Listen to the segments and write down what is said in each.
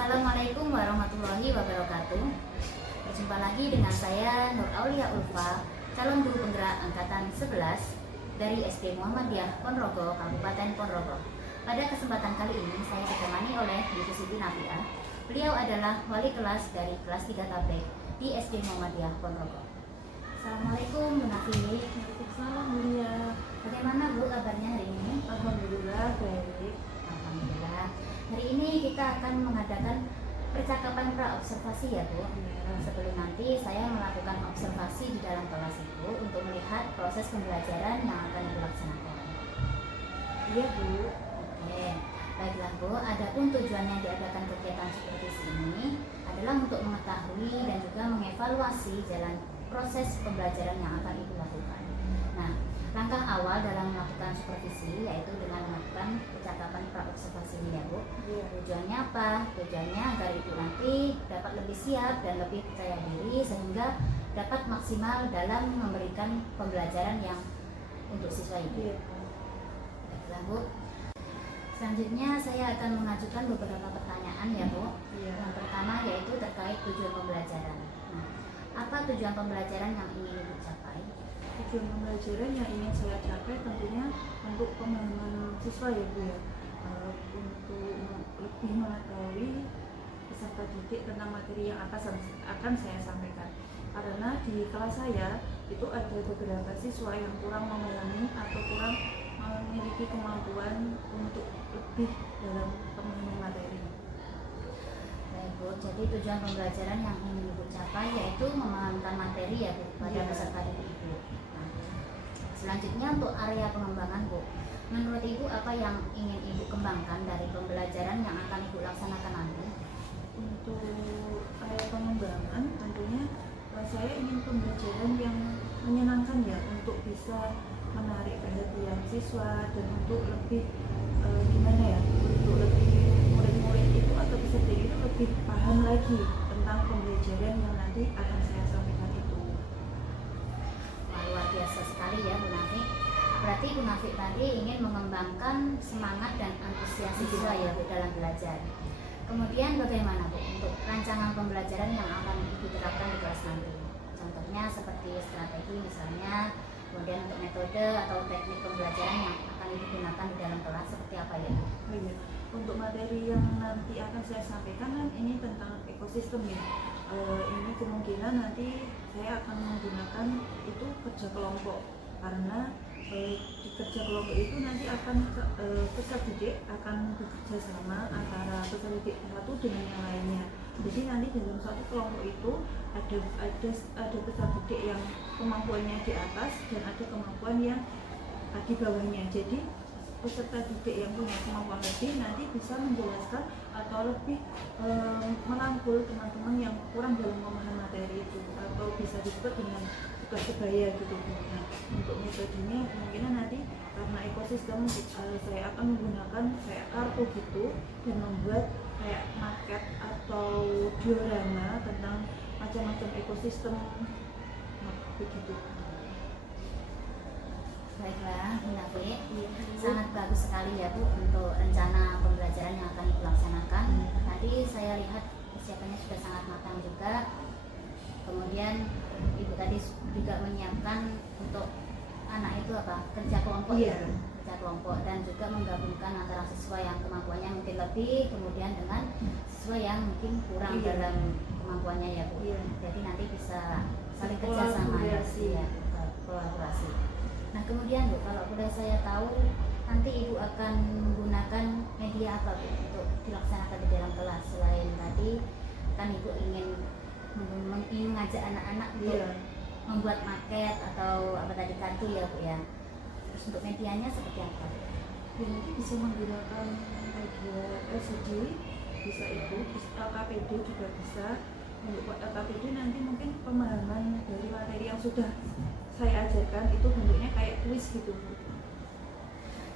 Assalamualaikum warahmatullahi wabarakatuh. Berjumpa lagi dengan saya Nur Aulia Ulfa, calon guru penggerak angkatan 11 dari SD Muhammadiyah Ponorogo, Kabupaten Ponorogo. Pada kesempatan kali ini saya ditemani oleh Bu Siti Nafiah. Beliau adalah wali kelas dari kelas 3 tablik di SD Muhammadiyah Ponorogo. Assalamualaikum Bu Nafi. Waalaikumsalam Mulia. Bagaimana Bu kabarnya hari ini? Alhamdulillah baik. Alhamdulillah. Hari ini kita akan mengadakan percakapan pra-observasi ya Bu. Sebelum nanti saya melakukan observasi di dalam kelas itu untuk melihat proses pembelajaran yang akan dilaksanakan. Iya Bu. Oke, baiklah Bu. Adapun tujuan yang diadakan kegiatan supervisi ini adalah untuk mengetahui dan juga mengevaluasi jalan proses pembelajaran yang akan Ibu lakukan. Nah, langkah awal dalam melakukan supervisi yaitu dengan melakukan percakapan pra-observasi ini ya Bu. Iya. Tujuannya apa? Tujuannya agar Ibu nanti dapat lebih siap dan lebih percaya diri sehingga dapat maksimal dalam memberikan pembelajaran yang untuk siswa Ibu. Iya. Baiklah Bu. Selanjutnya saya akan mengajukan beberapa pertanyaan ya Bu. Iya. Yang pertama yaitu terkait tujuan pembelajaran. Nah, apa tujuan pembelajaran yang ingin Ibu capai? Tujuan pembelajaran yang ingin saya capai tentunya untuk pemahaman siswa ya Bu ya. Untuk lebih mengetahui peserta didik tentang materi yang akan saya sampaikan. Karena di kelas saya itu ada beberapa siswa yang kurang memahami atau kurang memiliki kemampuan untuk lebih dalam pemahaman materi. Baik Bu, jadi tujuan pembelajaran yang ingin Ibu capai yaitu memahamkan materi ya Bu pada Iya. peserta didik Ibu. Nah, selanjutnya untuk area pengembangan Bu, menurut Ibu apa yang ingin Ibu kembangkan dari pembelajaran yang akan Ibu laksanakan nanti? Untuk area pengembangan tentunya saya ingin pembelajaran yang menyenangkan ya, untuk bisa menarik perhatian siswa dan untuk lebih gimana ya, untuk lebih murid-murid itu atau peserta itu lebih paham lagi tentang pembelajaran yang nanti akan saya sampaikan itu. Wah, luar biasa sekali ya Bu Nafi. Berarti Bu Nafi tadi ingin mengembangkan semangat dan antusias siswa ya Bu dalam belajar. Kemudian bagaimana Bu untuk rancangan pembelajaran yang akan Ibu terapkan di kelas nanti? Contohnya seperti strategi misalnya, kemudian untuk metode atau teknik pembelajaran yang akan Ibu gunakan di dalam kelas seperti apa ya Bu? Oh iya, untuk materi yang nanti akan saya sampaikan kan ini tentang ekosistem ya. Ini kemungkinan nanti saya akan menggunakan itu kerja kelompok, karena di kerja kelompok itu nanti akan peserta didik akan bekerja sama antara peserta didik satu dengan yang lainnya. Jadi nanti dalam satu kelompok itu ada peserta didik yang kemampuannya di atas dan ada kemampuan yang di bawahnya. Jadi peserta didik yang punya kemampuan lebih nanti bisa menjelaskan atau lebih merangkul teman-teman yang kurang dalam memahami materi itu, atau bisa disebut dengan tugas sebaya gitu. Nah, untuk metodenya kemungkinan nanti karena ekosistem saya akan menggunakan kayak kartu gitu dan membuat kayak maket atau diorama tentang macam-macam ekosistem begitu. Baiklah Bu Nafi, sangat bagus sekali ya Bu untuk rencana pembelajaran yang akan Ibu laksanakan. Tadi saya lihat persiapannya sudah sangat matang juga. Kemudian Ibu tadi juga menyiapkan untuk anak itu apa? Kerja kelompok Iya. ya, kerja kelompok, dan juga menggabungkan antara siswa yang kemampuannya mungkin lebih kemudian dengan siswa yang mungkin kurang Iya. dalam kemampuannya ya Bu. Iya. Jadi nanti bisa saling kerjasama ya, kolaborasi. Nah kemudian Bu, kalau boleh saya tahu nanti Ibu akan menggunakan media apa Bu untuk dilaksanakan di dalam kelas? Selain tadi kan Ibu ingin mengajak anak-anak untuk Iya. membuat maket atau apa tadi kartu ya Bu ya. Terus untuk medianya seperti apa? Dan nanti bisa menggunakan media LCD, bisa itu, bisa LKPD juga bisa. Untuk LKPD nanti mungkin pemahaman dari materi yang sudah saya ajarkan itu bentuknya kayak kuis gitu.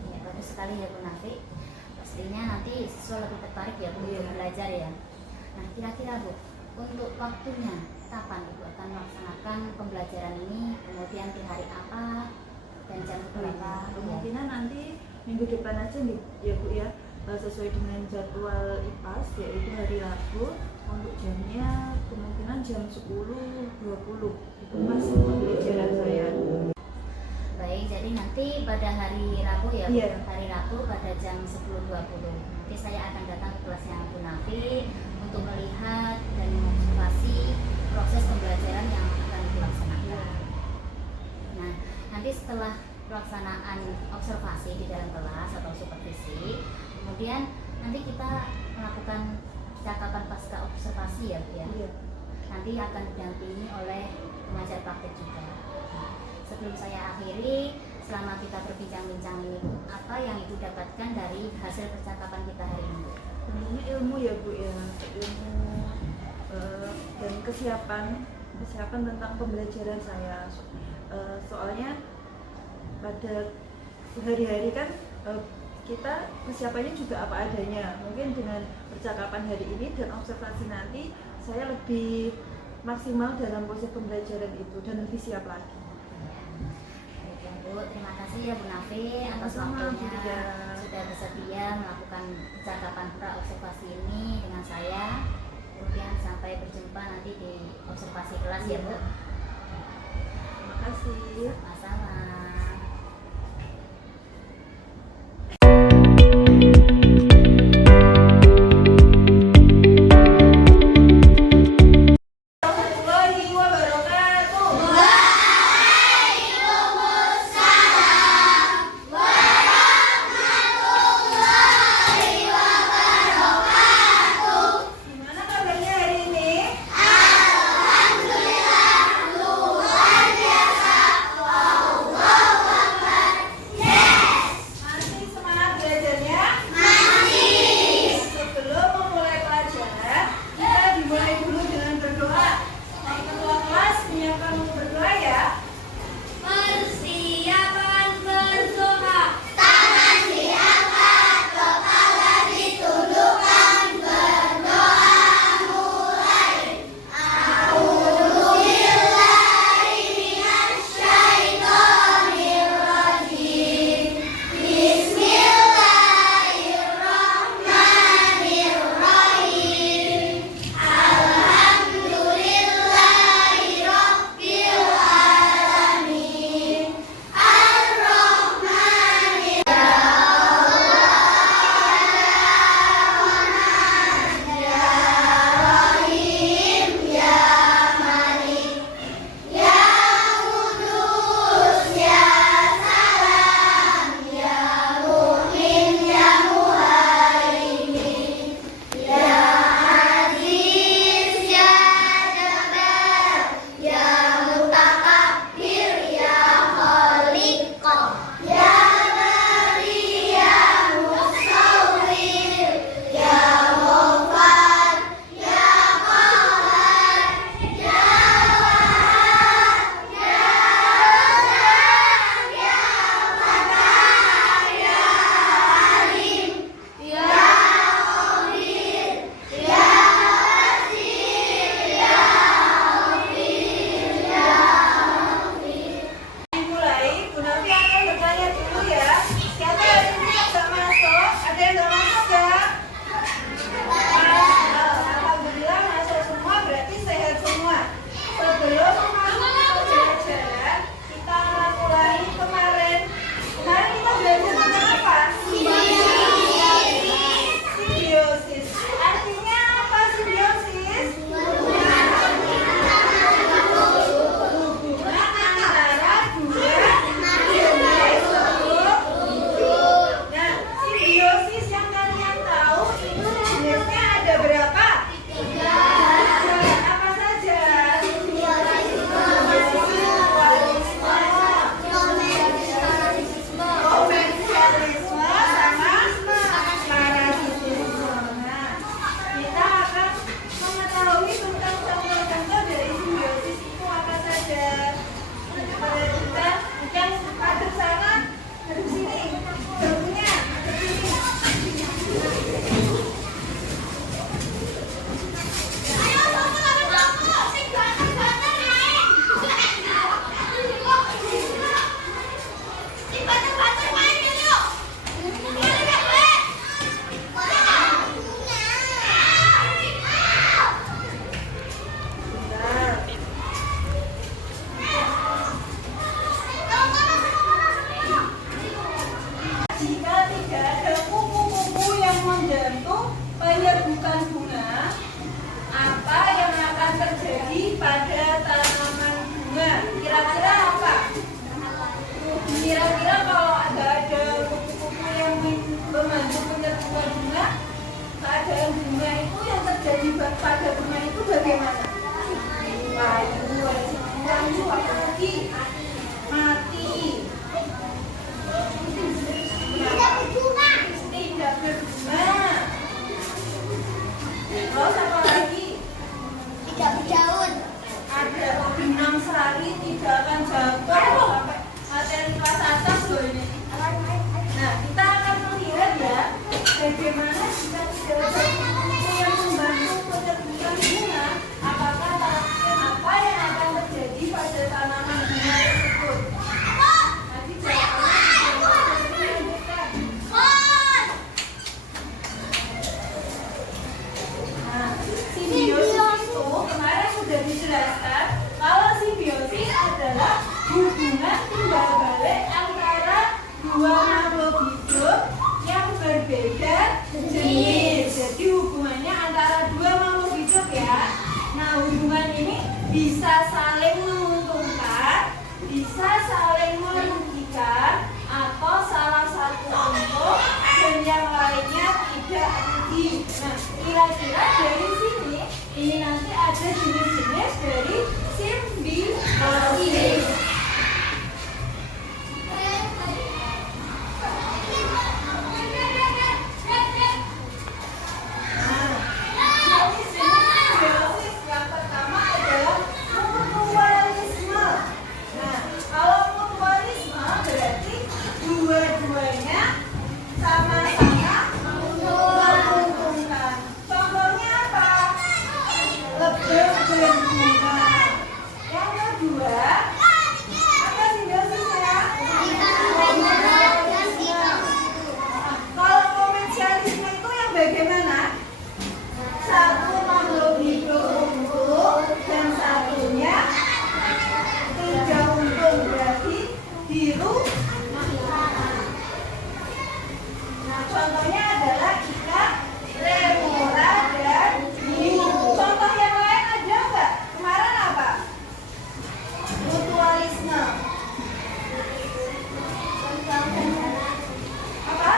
Ya bagus sekali ya Bu Nafi. Pastinya nanti siswa lebih tertarik ya Bu Iya. untuk belajar ya. Nah kira-kira Bu, untuk waktunya kapan Ibu akan melaksanakan pembelajaran ini? Kemudian di hari apa dan jam berapa? Kemungkinan nanti minggu depan aja nih ya Bu ya. sesuai dengan jadwal IPAS, yaitu hari Rabu. Untuk jamnya kemungkinan jam 10.20 itu pas pembelajaran saya. Baik, jadi nanti pada hari Rabu ya, Bu? Iya. Hari Rabu pada jam 10.20. Nanti saya akan datang ke kelasnya Bu Nafi untuk melihat dan mengobservasi proses pembelajaran yang akan dilaksanakan. Nah, nanti setelah pelaksanaan observasi di dalam kelas atau supervisi, kemudian nanti kita melakukan percakapan pasca observasi ya, Bu ya. Iya. Nanti akan didampingi oleh pengajar praktik juga. Sebelum saya akhiri, selama kita berbincang-bincang ini, Bu, apa yang Ibu dapatkan dari hasil percakapan kita hari ini? Tentunya ilmu ya Bu ya, ilmu dan kesiapan tentang pembelajaran saya. Soalnya pada sehari-hari kan kita kesiapannya juga apa adanya. Mungkin dengan percakapan hari ini dan observasi nanti saya lebih maksimal dalam proses pembelajaran itu dan lebih siap lagi. Baik ya Bu, terima kasih ya Bu Nafi atas Sama-sama, Bu waktunya Tia. sudah bersedia melakukan percakapan pra-observasi ini dengan saya. Kemudian sampai berjumpa nanti di observasi kelas ya Bu. Terima kasih. Sama-sama. Gimana kabarnya hari ini? Alhamdulillah luar biasa. terjadi pada tanaman bunga? Kira-kira apa? Kira-kira kalau ada kupu-kupu yang membantu menyerbukan bunga, keadaan bunga itu yang terjadi pada bunga itu bagaimana? Layu apa lagi? Mati. Tidak berbunga. Terus apa lagi? Tidak berdaun. Ada benang sari tidak akan jatuh sampai materi kelas atas loh ini. Nah, kita akan melihat ya bagaimana jika tidak ada kupu-kupu yang membantu penyerbukan bunga, apakah apa yang akan terjadi pada tanaman bunga tersebut. Tadi jawabannya dilanjutkan. Nah, simbiosis itu kemarin sudah dijelaskan kalau simbiosis adalah hubungan timbal balik antara dua makhluk hidup yang berbeda jenis. Jadi hubungannya antara dua makhluk hidup ya. Nah, hubungan ini bisa saling menguntungkan, bisa saling merugikan, atau salah satu untung dan yang lainnya tidak rugi. Nah, kira-kira dari sini ini nanti ada jenis-jenis dari simbiosis. Bagaimana? Satu makhluk hidup untung dan satunya tidak untung, berarti biru. Nah, contohnya adalah ikan remora dan hiu. Contoh yang lain ada nggak? Kemarin apa? Mutualisme. Apa?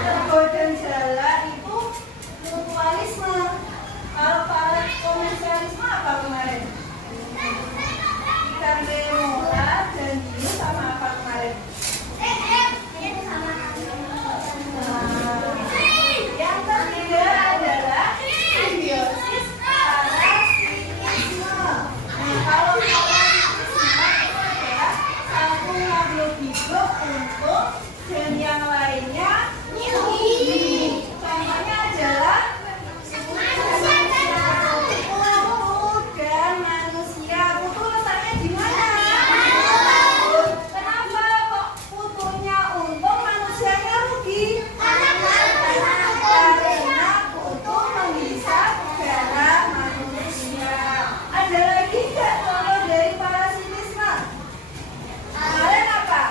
Tergoda jala itu mutualisme. Kalau komersialisme apa kemarin? Ikan remora dan hiu sama apa kemarin? Yang ketiga adalah simbiosis parasitisme. Nah, kalau parasitisme itu adalah satu makhluk hidup untung dan yang lainnya rugi. Contohnya adalah kutu dan manusia. Kutu letaknya di mana? Kenapa kok kutunya untung, manusianya rugi? Karena kutu menghisap darah manusia. Ada lagi nggak contoh dari parasitisme? Kemarin apa?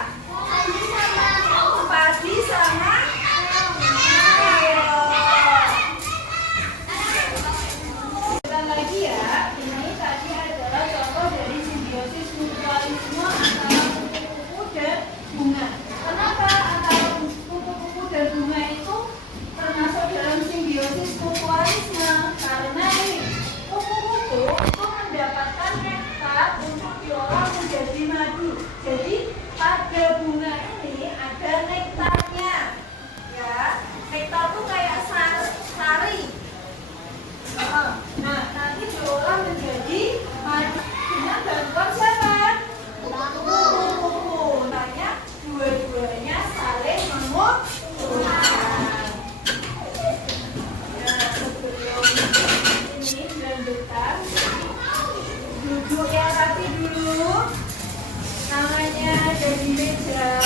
Padi sama kita lagi ya, ini tadi adalah contoh dari simbiosis mutualisme antara kupu-kupu dan bunga. Kenapa antara kupu-kupu dan bunga itu termasuk dalam simbiosis mutualisme? Karena ini kupu-kupu itu mendapatkan nektar untuk diolah menjadi madu. Jadi pada bunga ini ada nektarnya, ya. Nektar itu kayak sari. Nah, nanti diolah menjadi madu dengan bantuan siapa? Kupu-kupu. Makanya dua-duanya saling menguntungkan. Nah, sebelum ini dilanjutkan, duduk yang rapi dulu. Tangannya ada di meja,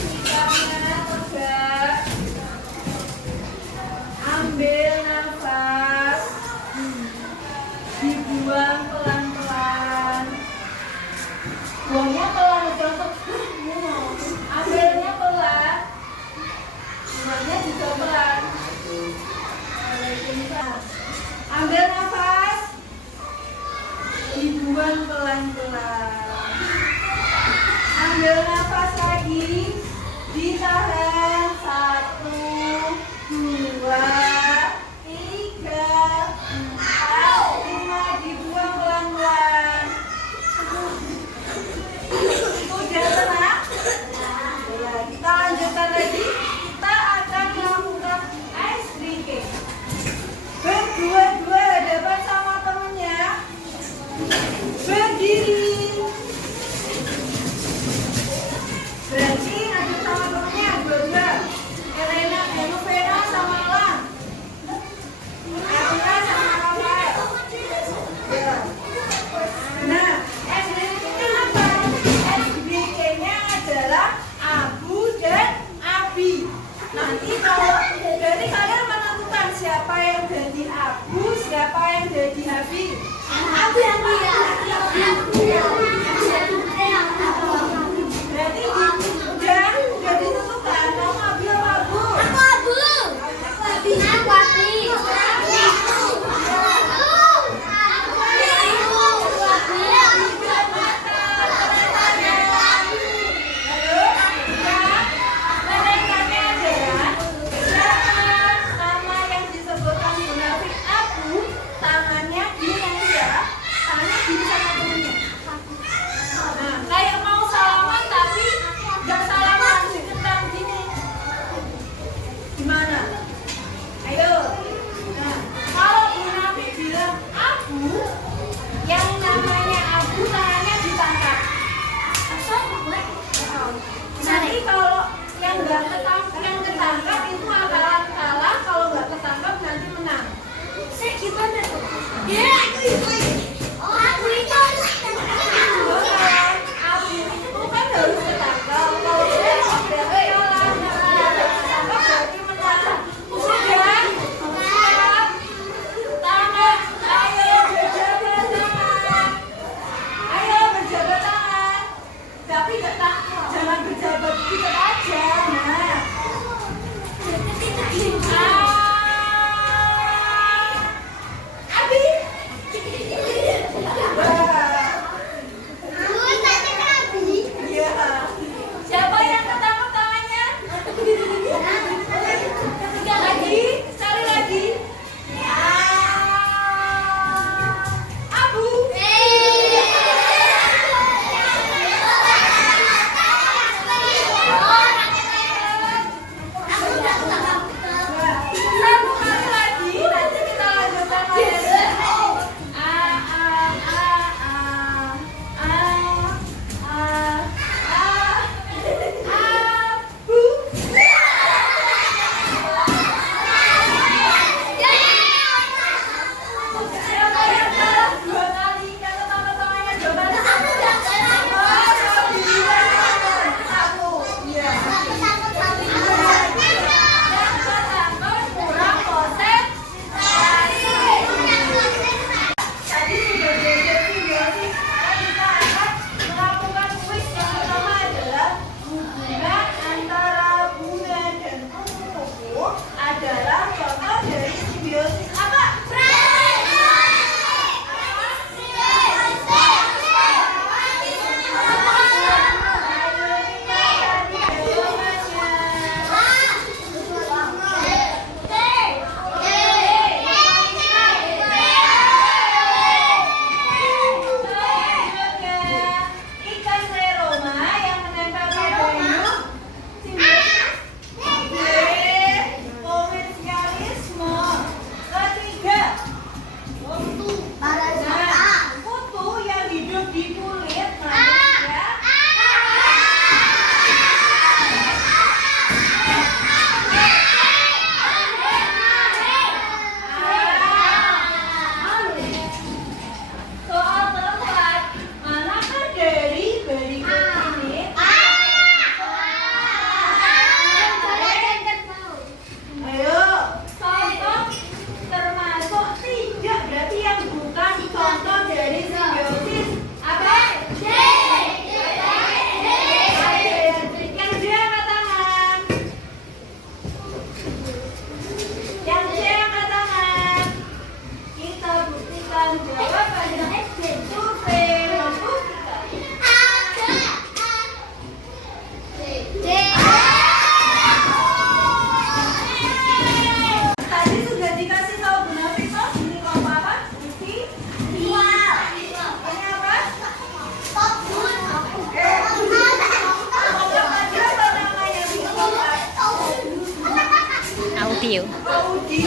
sikapnya tegak, ambil nafas, dibuang pelan-pelan, buangnya pelan, contoh, ambilnya pelan, buangnya juga pelan. Ambil nafas, jadi Abi? Aku yang dia. Berarti udah ditentukan kamu Abi apa Abu? Aku abu. Aku api. Gimana? Ayo. Nah, kalau Bu Nafi bilang Abu, yang namanya Abu tangannya ditangkap. Nanti kalau yang nggak ketangkap itu akan kalah, kalau nggak ketangkap nanti menang. Gimana tuh? Ya, aku itu. Oh, aku itu. Bukan, Abu itu kan harus ketangkap. Kalau dia nggak berarti kalah, dia nggak ketangkap berarti menang. Sudah? Siap? Tangan, ayo berjabat tangan. Ayo berjabat tangan. Tapi jangan berjabat gitu aja. Nah. Abi. Wah. Iya. Siapa yang ketangkap tangannya? Ketiga lagi, sekali lagi. Abu. Satu kali lagi, nanti kita lanjutkan lagi. Abu. Siapa yang kalah dua kali? Yang ketangkap tangannya dua kali. Aku. Iya. Yang ketangkap kurang konsentrasi. Tadi sudah belajar simbiosis. Sekarang kita akan melakukan kuis. Yang pertama adalah hubungan antara bunga dan kupu-kupu adalah contoh dari simbiosis apa? Ikan seroma yang menempel pada hidup simbiosis komersialisme. Ketiga, nah, kutu yang hidup di kulit manusia. Soal keempat, manakah dari berikut ini? Ayo, contoh termasuk tidak, berarti yang bukan contoh dari simbiosis apa? Yang D angkat tangan. Yang D angkat tangan. Kita buktikan jawabannya. Survei membuktikan. Tadi sudah dikasih tahu Bu Nafi kok ini kelompok apa? Isi? Ini apa? Kelompok tadi apa namanya? Audio. Audi.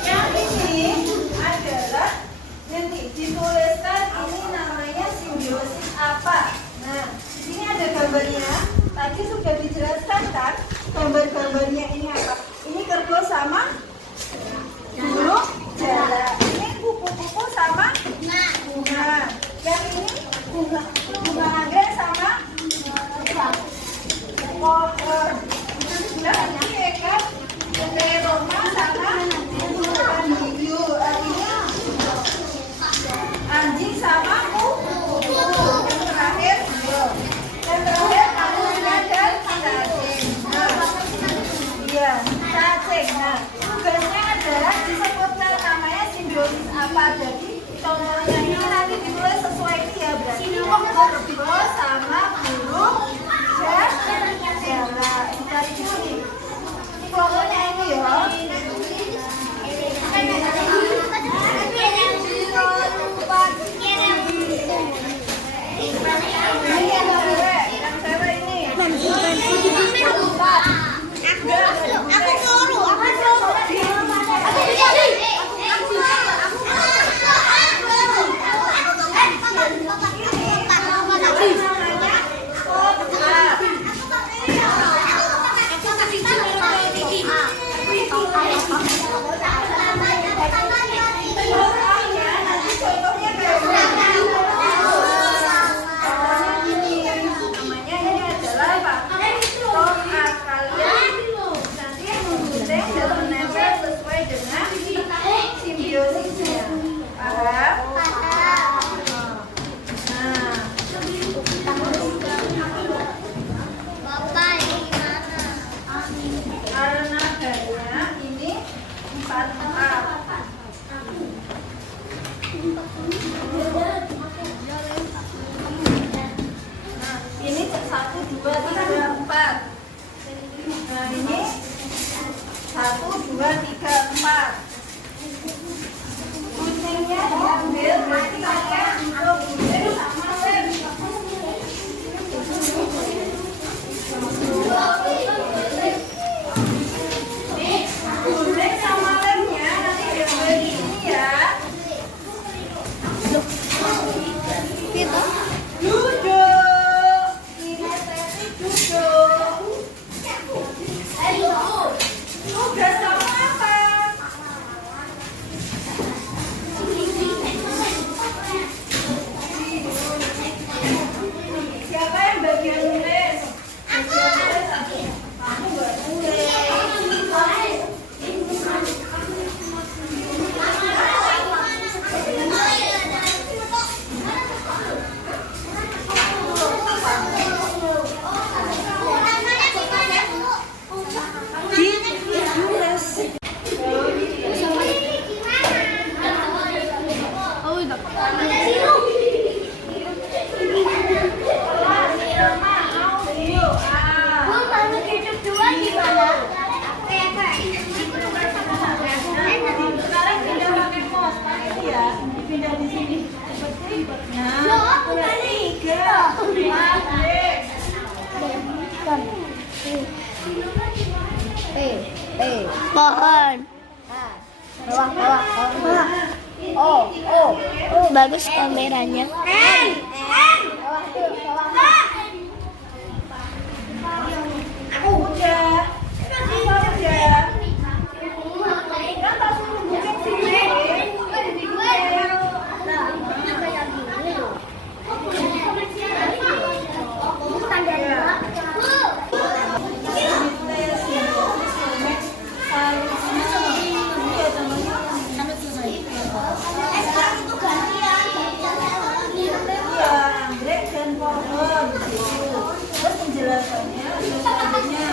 Yang ini adalah nanti dituliskan ini namanya simbiosis apa. Nah, di sini ada gambarnya. Tadi sudah dijelaskan kan gambar-gambarnya ini apa? Ini kerbau sama bunga. bunga anggrek sama anjing sama kuku. Yang terakhir manusia dan cacing. Iya, cacing. Nah, tugasnya adalah disebutkan namanya simbiosis apa. Jadi contohnya ini nanti ditulis sesuai ini ya, berarti kerbau sama burung dan jala. Ini dari sini. Ini kelompoknya ini ya. Ini 1, 2, 3, 4. Nah ini 1, 2, 3, 4. Kucingnya diambil berarti kalian untuk kucing sama lem. Kucing sama lemnya nanti diambil di sini ya. Duduk. Kinestetik duduk. Tugas kamu apa? Siapa yang bagian nulis? Aku nggak nulis. Pindah di sini. Nah, tiga. Pohon. Bawah. Oh, bagus kameranya. Udah. Anggrek dan pohon. Terus penjelasannya selanjutnya.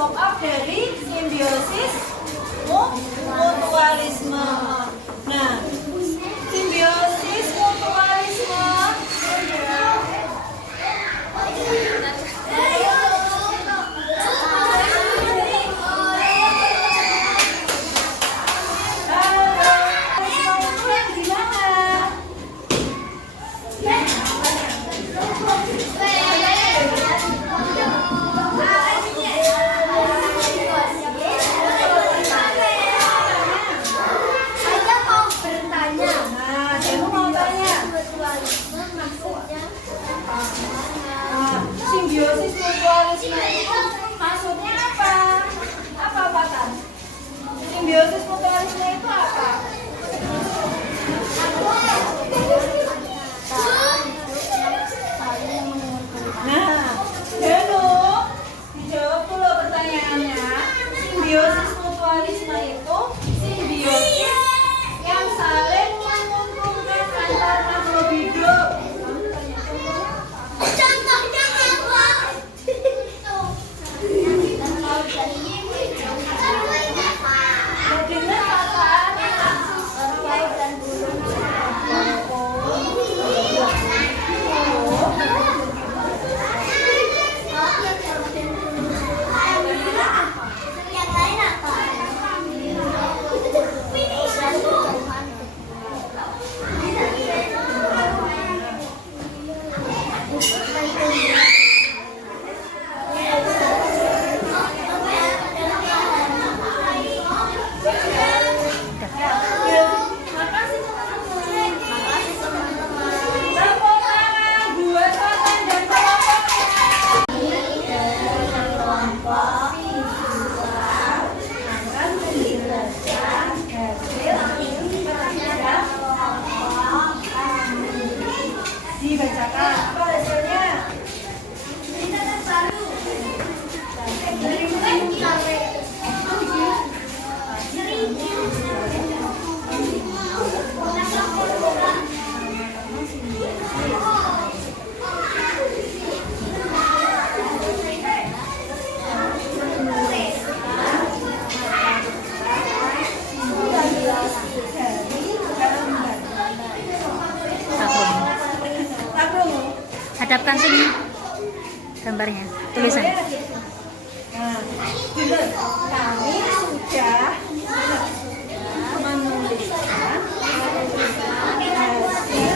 Top up dari simbiosis mutualisme. mutualisme. Nah, simbiosis mutualisme. Simbiosis mutualisme itu maksudnya apa? Apa Pak? Simbiosis mutualisme itu apa? Nah, Danu, dijawab dulu pertanyaannya. Simbiosis mutualisme itu simbiosis yang saling menguntungkan antar makhluk hidup. Contohnya apa? Dengar kata dan burung. Yang lain apa? Dibacakan apa hasilnya? Hadapkan sini gambarnya, tulisan. Nah, benar. Kami sudah menuliskan hasil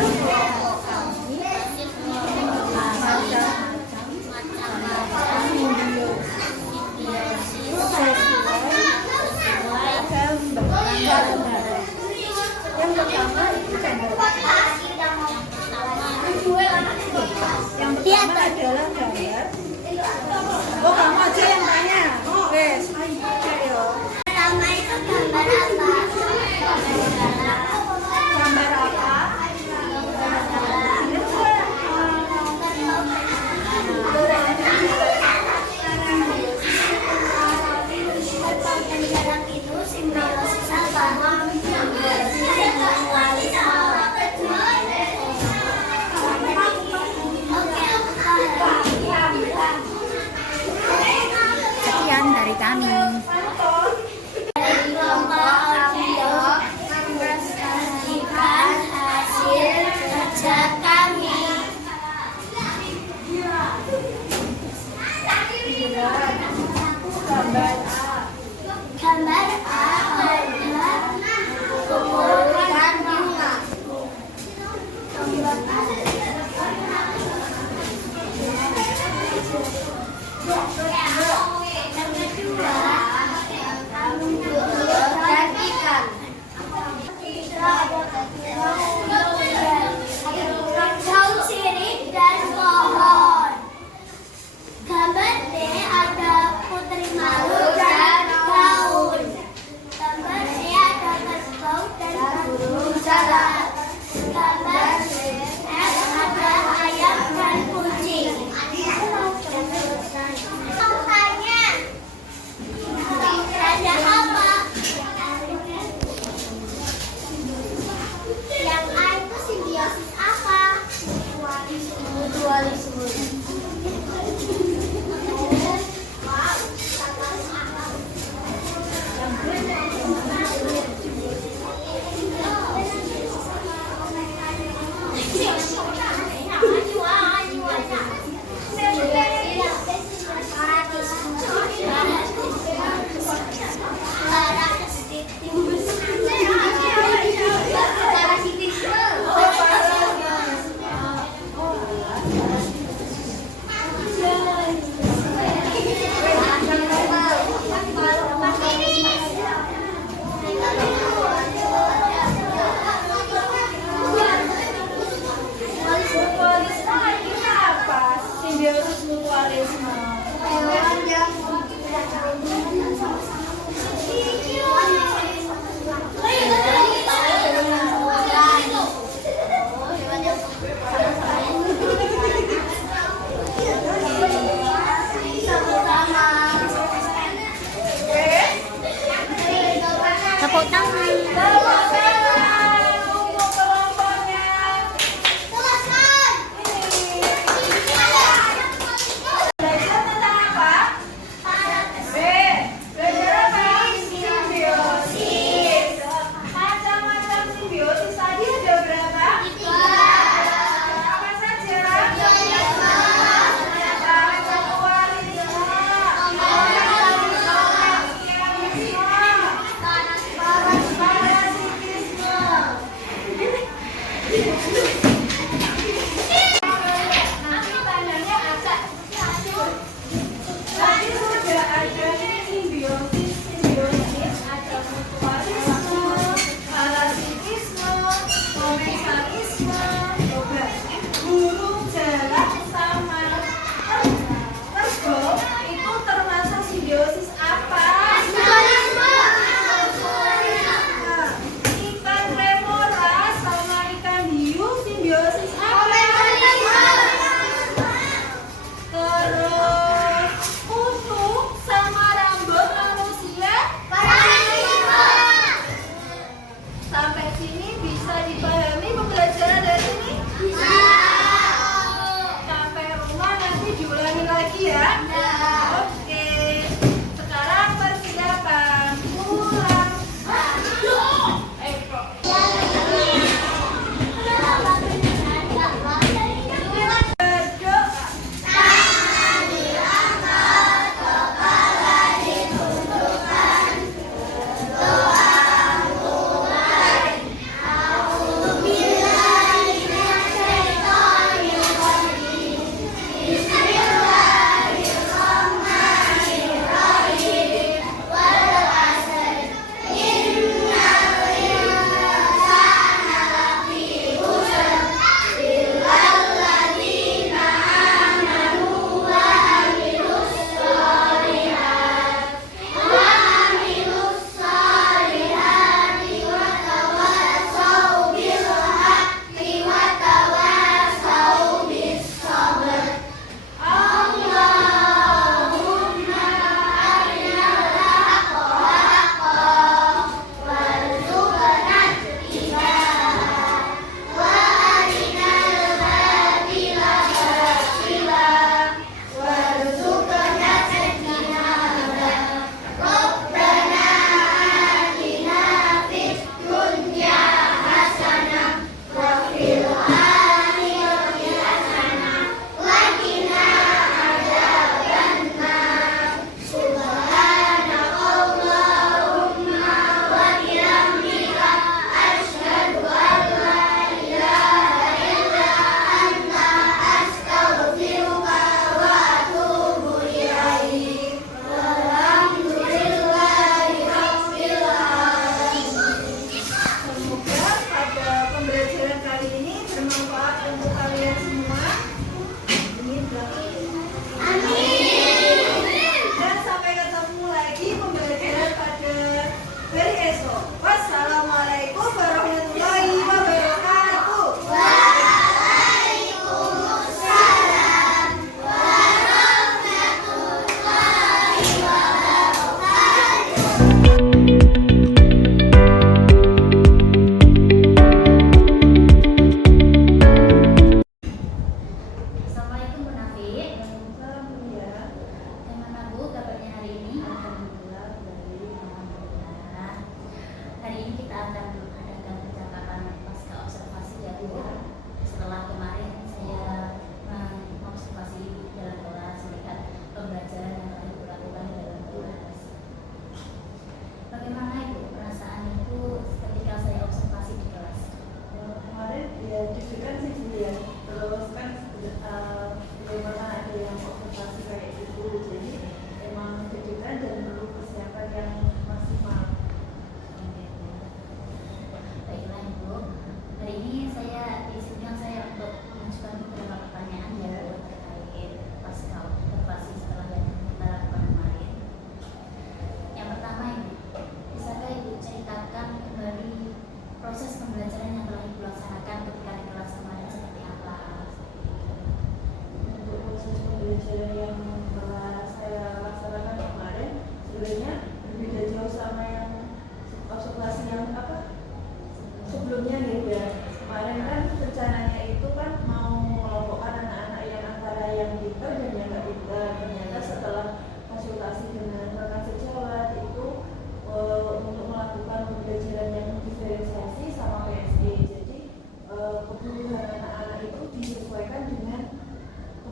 yang pertama itu yang pertama adalah gambar. Oh, kamu aja yang tanya. Wes, ayo. Pertama itu gambar apa? Gambar apa? Penjara itu simbiosis apa? Sekian dari kami. Dari kelompok audio mempresentasikan hasil kerja kami. Gambar A adalah kumpulan bunga. Yang kedua, dan ikan. Daun sirih dan pohon. Gambar D ada putri malu dan daun. Gambar E ada kerbau dan burung jalan. Gambar F ada ayam dan kucing. Tanya. Ada apa? Yang A itu simbiosis apa? Mutualisme.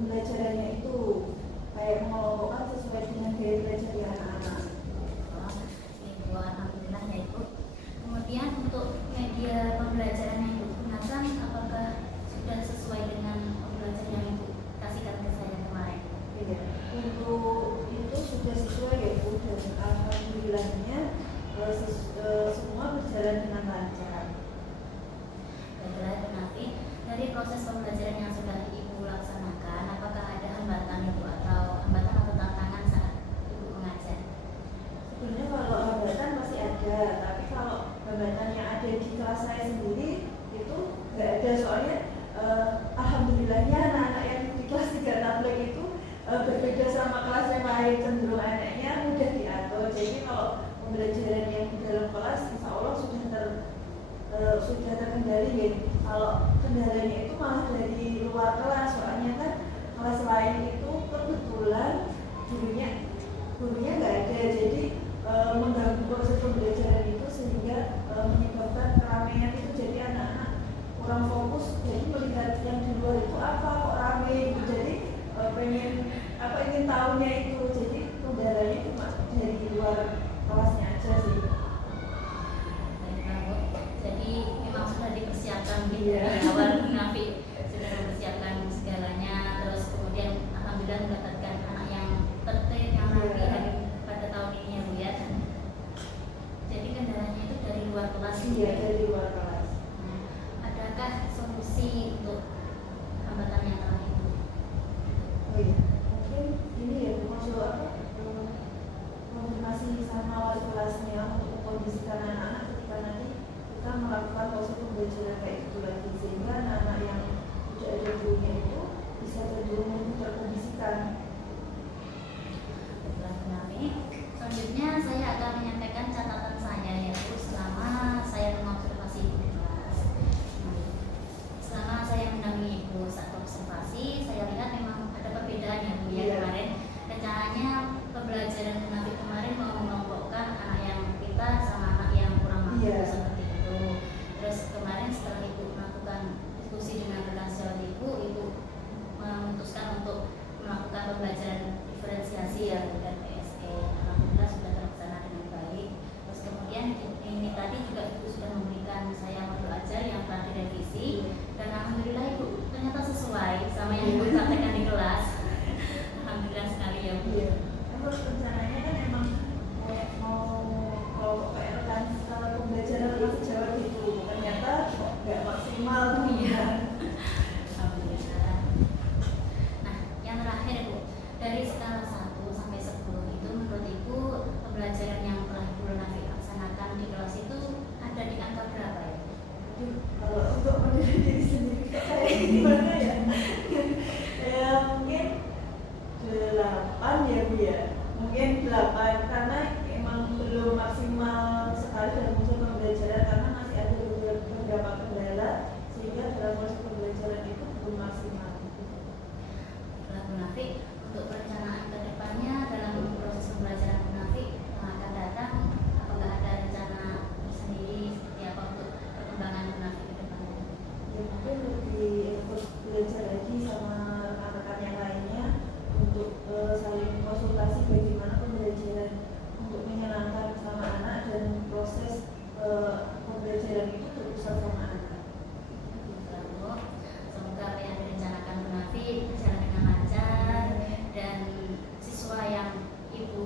pembelajarannya itu kayak mengelompokkan sesuai dengan gaya belajar di anak-anak. Ibu, alhamdulillah ya Ibu. Kemudian untuk media pembelajaran yang Ibu gunakan, apakah sudah sesuai dengan pembelajaran yang Ibu kasihkan ke saya kemarin? Iya, untuk itu sudah sesuai ya Bu, dan alhamdulillahnya semua berjalan dengan lancar. Baiklah Ibu Nafi, dari proses pembelajaran yang sudah Ibu laksanakan, apakah ada hambatan Ibu atau tantangan saat Ibu mengajar? Sebenarnya kalau hambatan masih ada, tapi kalau hambatan yang ada di kelas saya sendiri itu nggak ada, soalnya alhamdulillahnya anak-anak yang di kelas 3 tablet itu berbeda sama kelas yang lain, cenderung anaknya mudah diatur. Jadi kalau pembelajaran yang di dalam kelas insya Allah sudah terkendali ya. Kalau kendalanya itu malah dari luar kelas, soalnya kan kelas lain itu kebetulan gurunya nggak ada, jadi mengganggu proses pembelajaran itu sehingga menyebabkan keramaian itu, jadi anak-anak kurang fokus, jadi melihat yang di luar itu apa kok rame gitu, jadi ingin tahunya itu, jadi kendalanya cuma dari luar kelasnya aja sih. Baiklah Bu, jadi memang sudah dipersiapkan gitu Iya. di awal Bu Nafi, sudah mempersiapkan segalanya, terus kemudian alhamdulillah mendapatkan anak yang tertib, yang rapi pada tahun ini ya Bu ya. Jadi kendalanya itu dari luar kelas. Iya, dari luar kelas. Adakah solusi untuk hambatan yang telah itu? Oh iya, mungkin ini ya Bu, maksud apa? Konfirmasi sama wali kelasnya untuk mengkondisikan anak-anak ketika nanti kita melakukan proses pembelajaran kayak gitu lagi, sehingga anak-anak yang tidak ada gurunya itu bisa cenderung terkondisikan. Baiklah Bu Nafi, selanjutnya saya akan menyampaikan catatan saya ya Bu selama saya mengobservasi Ibu di kelas. Selama saya mendampingi Ibu saat observasi, saya lihat memang ada perbedaan ya Bu ya. Iya. Kemarin rencananya pembelajaran Bu Nafi kemarin mau mengelompokkan anak yang pintar sama anak yang kurang mampu Iya. seperti itu. Terus kemarin setelah Ibu melakukan diskusi dengan rekan sejawat Ibu memutuskan untuk melakukan pembelajaran diferensiasi ya dengan PSE. Alhamdulillah sudah terlaksana dengan baik. Terus kemudian ini tadi juga Ibu sudah memberikan saya modul ajar yang telah direvisi, dan alhamdulillah Ibu ternyata sesuai sama yang Ibu sampaikan di kelas. Alhamdulillah sekali ya Bu. Iya. Terus rencananya kan emang mau kelompok PR kan pembelajaran bahasa Jawa gitu, ternyata kok nggak maksimal. Iya. Alhamdulillah. Nah, yang terakhir Bu, dari skala 1 sampai 10 itu menurut Ibu pembelajaran yang telah Ibu Nafi laksanakan di kelas itu ada di angka berapa ya? Aduh, kalau untuk menilai diri sendiri kayak gimana ya? Ya mungkin 8 ya Bu ya. Mungkin 8 karena emang belum maksimal sekali dalam proses pembelajaran, karena masih ada beberapa kendala sehingga dalam proses pembelajaran itu belum maksimal. Setelah Bu Nafi, untuk perencanaan ke depannya dalam proses pembelajaran Bu Nafi yang akan datang, apakah ada rencana sendiri seperti apa untuk perkembangan Bu Nafi ke depannya? Ya mungkin lebih ikut belajar lagi sama rekan-rekan yang lainnya untuk saling konsultasi bagaimana pembelajaran untuk menyenangkan sama anak dan proses pembelajaran itu terpusat sama anak. Lalu, semoga apa yang direncanakan Bu Nafi berjalan dengan lancar dan siswa yang Ibu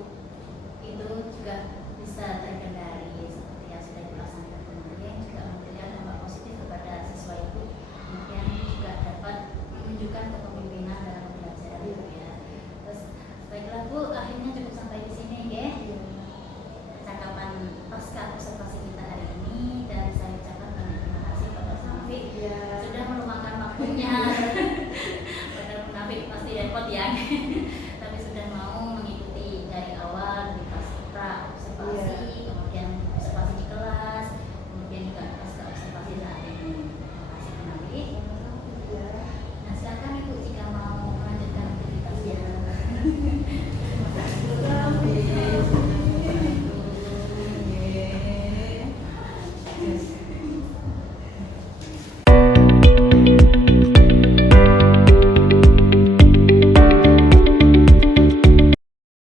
itu juga bisa terkendali seperti yang sudah dilaksanakan kemarin, juga memberikan dampak positif kepada siswa Ibu, kemudian juga dapat menunjukkan kepemimpinan dalam pembelajaran Ibu ya. Terus baiklah Bu, akhirnya cukup sampai di sini ya percakapan pasca observasi kita hari ini, dan saya ucapkan banyak terima kasih kepada Bu Nafi sudah meluangkan waktunya. Padahal Bu Nafi pasti repot ya, tapi sudah mau mengikuti dari awal, dari pra observasi, kemudian observasi di kelas, kemudian juga pasca observasi saat ini. Terima kasih Bu Nafi. Nah silakan Ibu jika mau melanjutkan aktivitasnya. Yes.